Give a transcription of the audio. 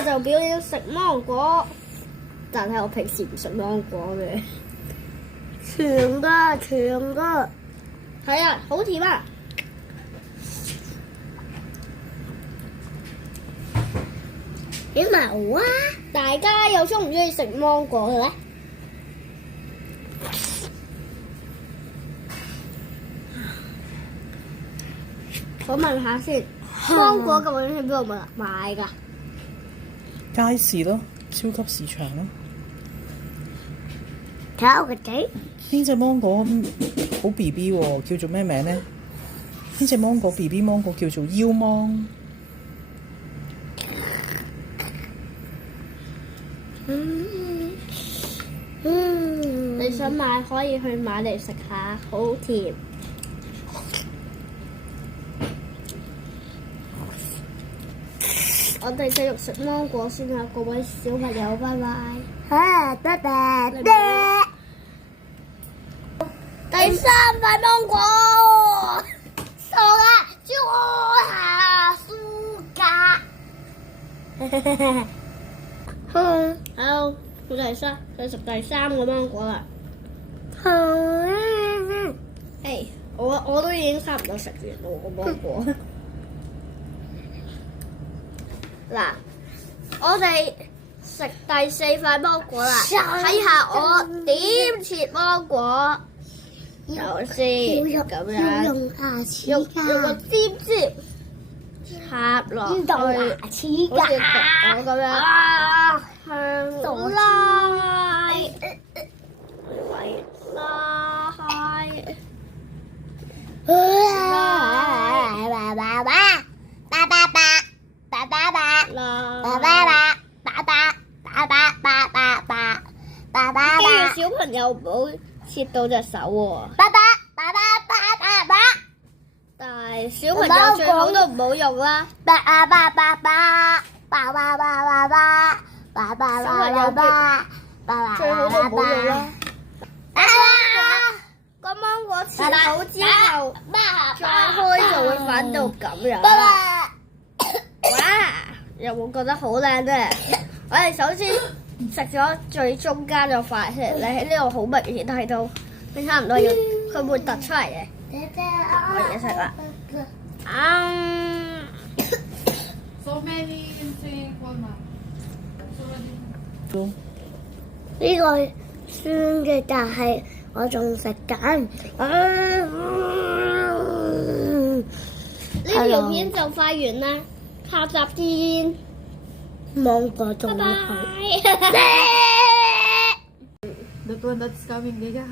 日就表演食芒果，但係我平時唔食芒果嘅。甜㗎，甜㗎。係啊，好甜啊！幾毛啊！大家又中唔中意食芒果嘅咧？我問下先，芒果究竟喺邊度買㗎？街市咯，超級市場咯。睇下我個仔。呢隻芒果好 B B 喎，叫做咩名咧？呢隻芒果 B B 芒果叫做腰芒。你想買可以去買嚟食下，好甜。我哋繼續食芒果先啦，各位小朋友，拜拜。拜拜。第3塊芒果，傻啦，叫我下暑假。好，佢食第3個芒果啦。我都已經差唔多食完我個芒果。嗱，我哋食第4塊芒果啦，睇下我點切芒果。首先咁樣用牙齒用個尖插落去，好似我咁樣向拉跟住小朋友唔好切到隻手喎。但係小朋友最好都唔好用啦。小朋友最好都唔好用啦。個芒果切好之後，再開就會反到咁樣。哇！有冇覺得好靚咧？我哋首先食咗最中間個塊先，你喺呢度好明顯睇到，你差唔多要佢會突出嚟嘅。我嘢食啦。So many in Walmart. 呢個酸嘅，但係我仲食緊。呢條片就快完啦，下集見。芒果仲拜好。拜。That one that's coming. Yeah.